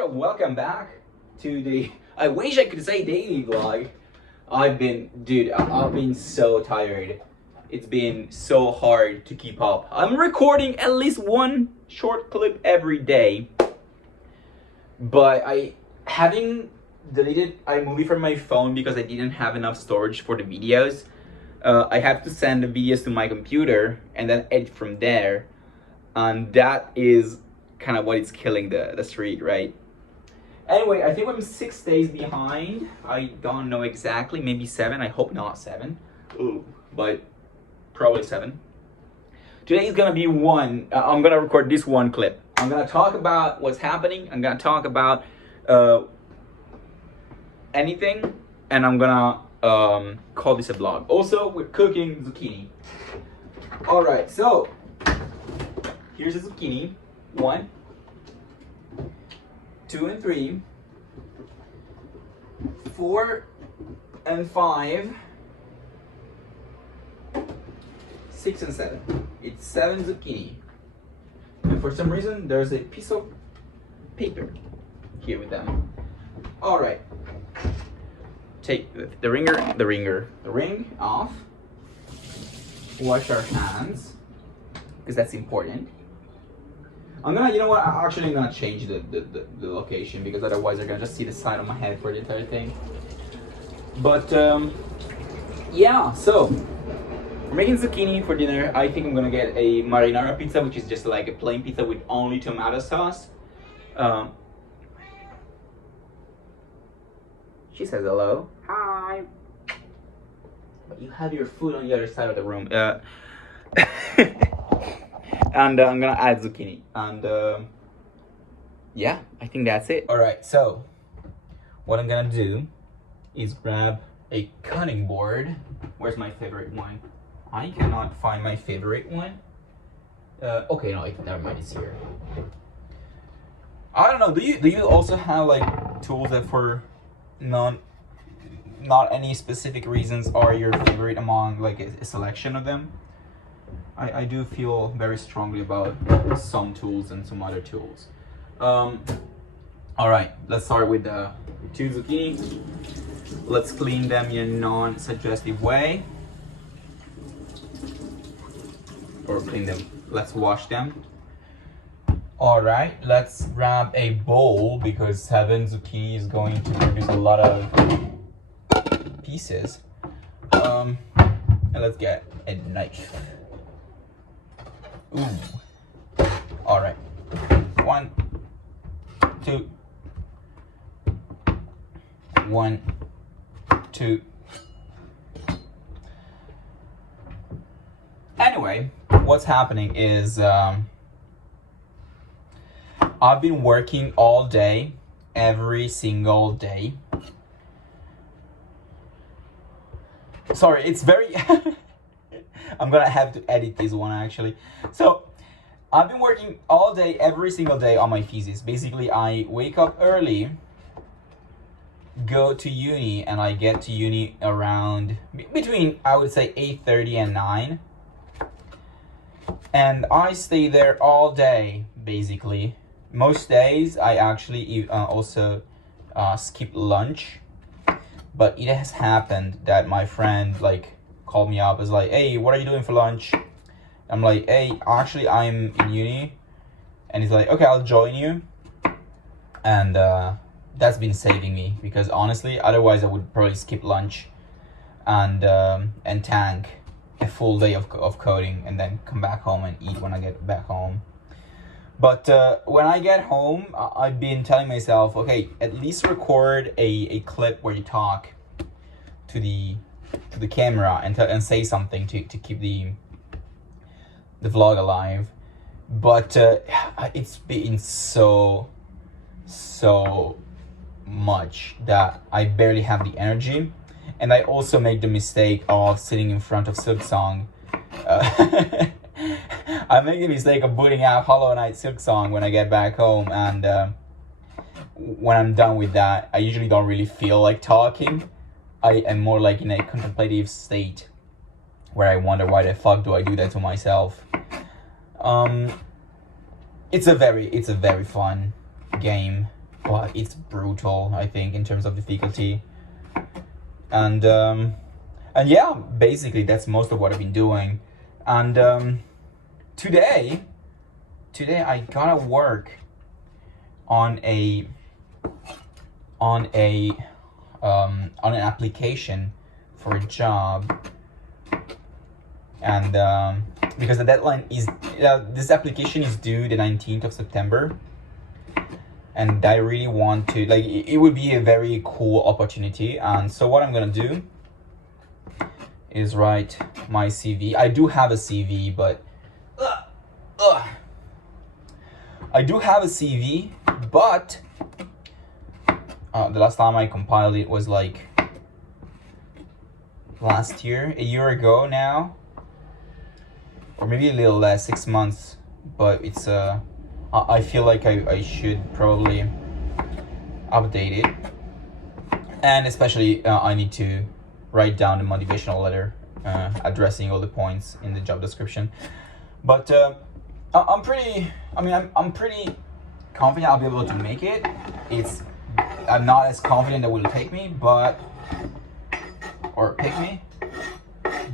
world, welcome back to the, I wish I could say daily vlog. I've been so tired. It's been so hard to keep up. I'm recording at least one short clip every day. But having deleted iMovie from my phone because I didn't have enough storage for the videos. I have to send the videos to my computer and then edit from there. And that is kind of what is killing the streak, right? Anyway, I think I'm 6 days behind. I don't know exactly, maybe 7. I hope not 7. Ooh, but probably 7. Today is gonna be I'm gonna record this one clip. I'm gonna talk about what's happening. I'm gonna talk about anything, and I'm gonna call this a vlog. Also, we're cooking zucchini. All right, so here's the zucchini. 1, 2 and 3, 4 and 5, 6 and 7. It's 7 zucchini. And for some reason, there's a piece of paper here with them. All right. Take the ring off. Wash our hands, because that's important. I'm gonna change the location, because otherwise they're gonna just see the side of my head for the entire thing. But yeah, so we're making zucchini for dinner. I think I'm gonna get a marinara pizza, which is just like a plain pizza with only tomato sauce. She says hello. Hi. But you have your food on the other side of the room. And I'm gonna add zucchini, and yeah, I think that's it. All right, so what I'm gonna do is grab a cutting board. Where's my favorite one? I cannot find my favorite one. Okay, no, never mind, it's here. I don't know. Do you also have like tools that for not any specific reasons are your favorite among like a selection of them? I do feel very strongly about some tools and some other tools. All right, let's start with the 2 zucchini. Let's clean them in a non-suggestive way. Or clean them, let's wash them. All right, let's grab a bowl, because 7 zucchini is going to produce a lot of pieces. And let's get a knife. Ooh. All right. 1, 2. 1, 2. Anyway, what's happening is I've been working all day, every single day. Sorry, it's very I'm gonna have to edit this one actually. So I've been working all day, every single day on my thesis. Basically, I wake up early, go to uni, and I get to uni around between, I would say, 8:30 and 9. And I stay there all day, basically. Most days I actually also skip lunch. But it has happened that my friend called me up, is like, hey, what are you doing for lunch? I'm like, hey, actually I'm in uni. And he's like, okay, I'll join you. And that's been saving me, because honestly, otherwise I would probably skip lunch and tank a full day of coding and then come back home and eat when I get back home. But when I get home, I've been telling myself, okay, at least record a clip where you talk to the camera and say something to keep the vlog alive. But it's been so much that I barely have the energy. And I also make the mistake of sitting in front of Silksong. I make the mistake of booting out Hollow Knight Silksong when I get back home, and when I'm done with that, I usually don't really feel like talking. I am more like in a contemplative state where I wonder, why the fuck do I do that to myself? It's a very fun game. but it's brutal, I think, in terms of difficulty. And yeah, basically that's most of what I've been doing. And today I gotta work on an application for a job, and because the deadline is this application is due the 19th of September, and I really want to, like, it would be a very cool opportunity. And so what I'm gonna do is write my CV. I do have a CV, but I do have a CV, but the last time I compiled it was like last year, a year ago now, or maybe a little less, 6 months. But it's I feel like I should probably update it, and especially I need to write down a motivational letter addressing all the points in the job description. But I'm pretty confident I'll be able to make it. I'm not as confident that will take me, or pick me,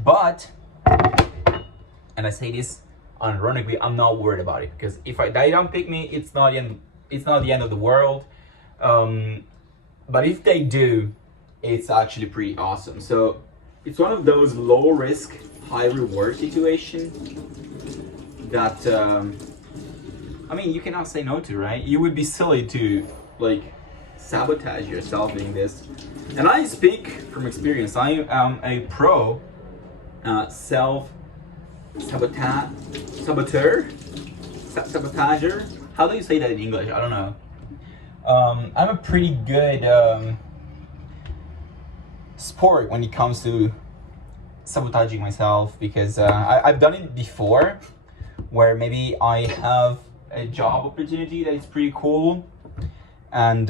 but, and I say this unironically, I'm not worried about it, because if they don't pick me, it's not the end of the world. But if they do, it's actually pretty awesome. So it's one of those low risk, high reward situations that you cannot say no to, right? You would be silly to like sabotage yourself doing this. And I speak from experience. I am a pro sabotager. How do you say that in English? I don't know. I'm a pretty good sport when it comes to sabotaging myself, because I've done it before, where maybe I have a job opportunity that is pretty cool, and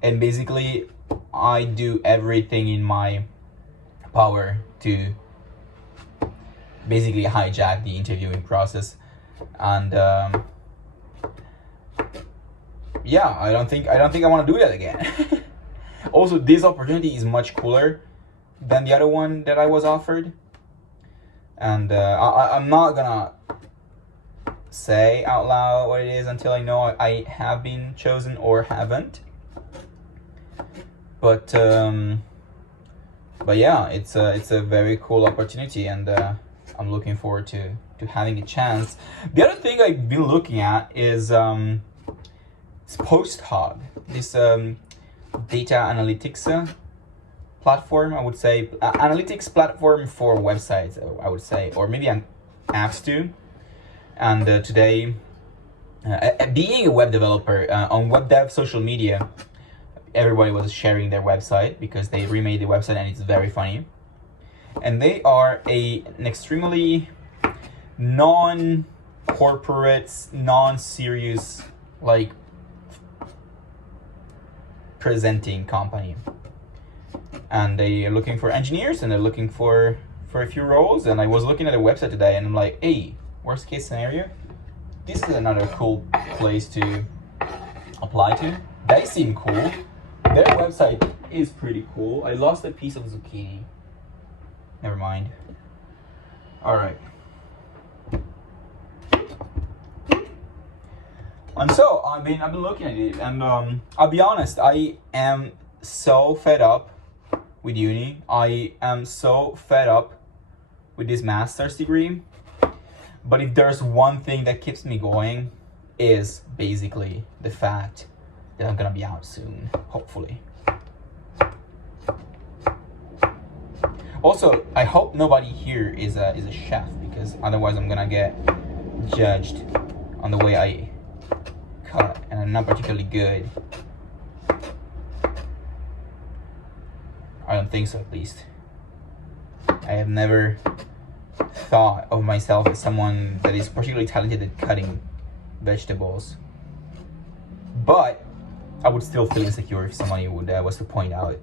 basically I do everything in my power to basically hijack the interviewing process. And yeah, I don't think I want to do that again. Also, this opportunity is much cooler than the other one that I was offered, and I'm not gonna say out loud what it is until I know I have been chosen or haven't. But yeah, it's a very cool opportunity, and I'm looking forward to having a chance. The other thing I've been looking at is PostHub, this data analytics platform, I would say, analytics platform for websites, I would say, or maybe apps too. And today, being a web developer, on web dev social media, everybody was sharing their website because they remade the website, and it's very funny. And they are an extremely non-corporate, non-serious, like, presenting company. And they are looking for engineers, and they're looking for a few roles. And I was looking at their website today, and I'm like, hey, worst case scenario, this is another cool place to apply to. They seem cool. Their website is pretty cool. I lost a piece of zucchini. Never mind. All right. And so I've been looking at it, and I'll be honest, I am so fed up with uni. I am so fed up with this master's degree. But if there's one thing that keeps me going, is basically the fact that I'm gonna be out soon, hopefully. Also, I hope nobody here is a chef, because otherwise I'm gonna get judged on the way I cut, and I'm not particularly good. I don't think so, at least. I have never thought of myself as someone that is particularly talented at cutting vegetables, but I would still feel insecure if somebody was to point out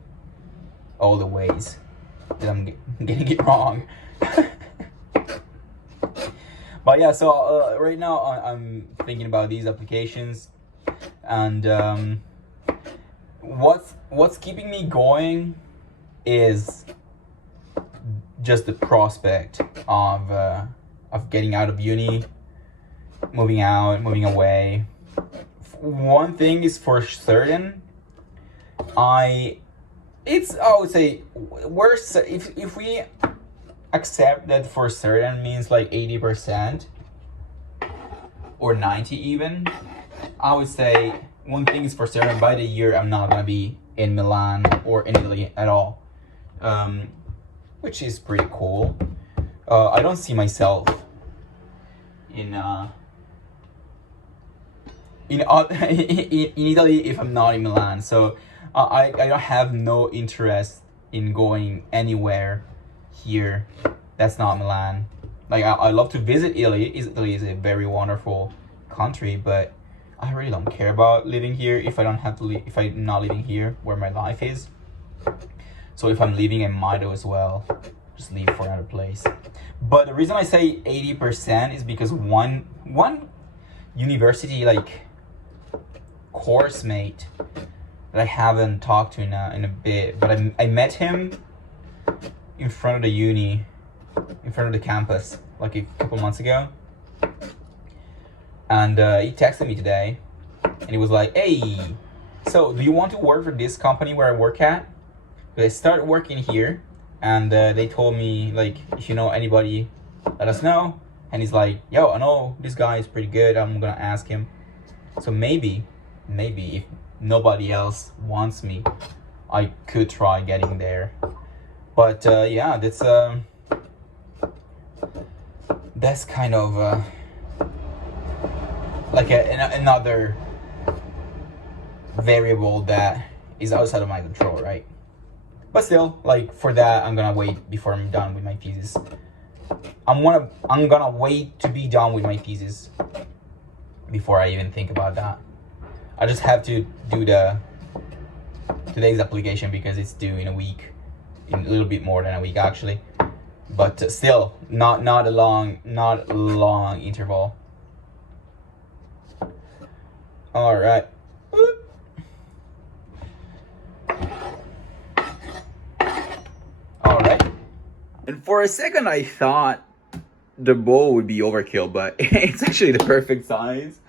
all the ways that I'm getting it wrong. But yeah, so right now I'm thinking about these applications, And what's keeping me going is just the prospect of getting out of uni, moving out, moving away. One thing is for certain, I would say if we accept that for certain means like 80% or 90 even, I would say one thing is for certain, by the year I'm not gonna be in Milan or in Italy at all, which is pretty cool. I don't see myself in Italy if I'm not in Milan. So I don't have no interest in going anywhere here that's not Milan. Like I love to visit Italy. Italy is a very wonderful country, but I really don't care about living here if I don't have to if I'm not living here where my life is. So if I'm leaving, I might as well just leave for another place. But the reason I say 80% is because one university like course mate that I haven't talked to in a bit, but I met him in front of the uni, in front of the campus, like a couple months ago. And he texted me today, and he was like, "Hey, so do you want to work for this company where I work at? Because I started working here, and they told me, like, if you know anybody, let us know." And he's like, "Yo, I know this guy is pretty good. I'm gonna ask him." So maybe if nobody else wants me, I could try getting there. But yeah, that's kind of like another variable that is outside of my control, right? But still, like, for that, I'm gonna wait before I'm done with my thesis. I'm gonna wait to be done with my thesis before I even think about that. I just have to do today's application because it's due in a week, in a little bit more than a week actually. But still, not a long interval. All right. All right. And for a second, I thought the bowl would be overkill, but it's actually the perfect size.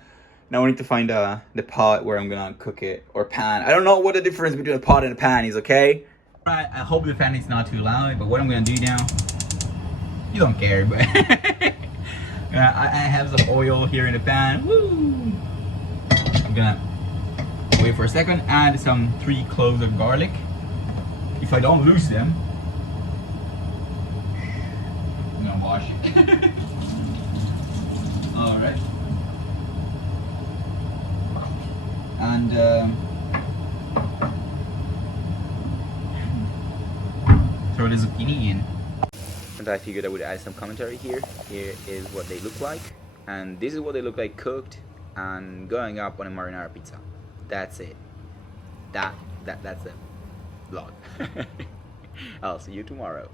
Now we need to find the pot where I'm gonna cook it, or pan. I don't know what the difference between a pot and a pan is, okay? Alright, I hope the fan is not too loud, but what I'm gonna do now, you don't care, but I have some oil here in the pan. Woo! I'm gonna wait for a second, add some 3 cloves of garlic. If I don't lose them, I'm gonna wash it. Alright. And throw the zucchini in. And I figured I would add some commentary here. Here is what they look like, and this is what they look like cooked and going up on a marinara pizza. That's it. That's the vlog. I'll see you tomorrow.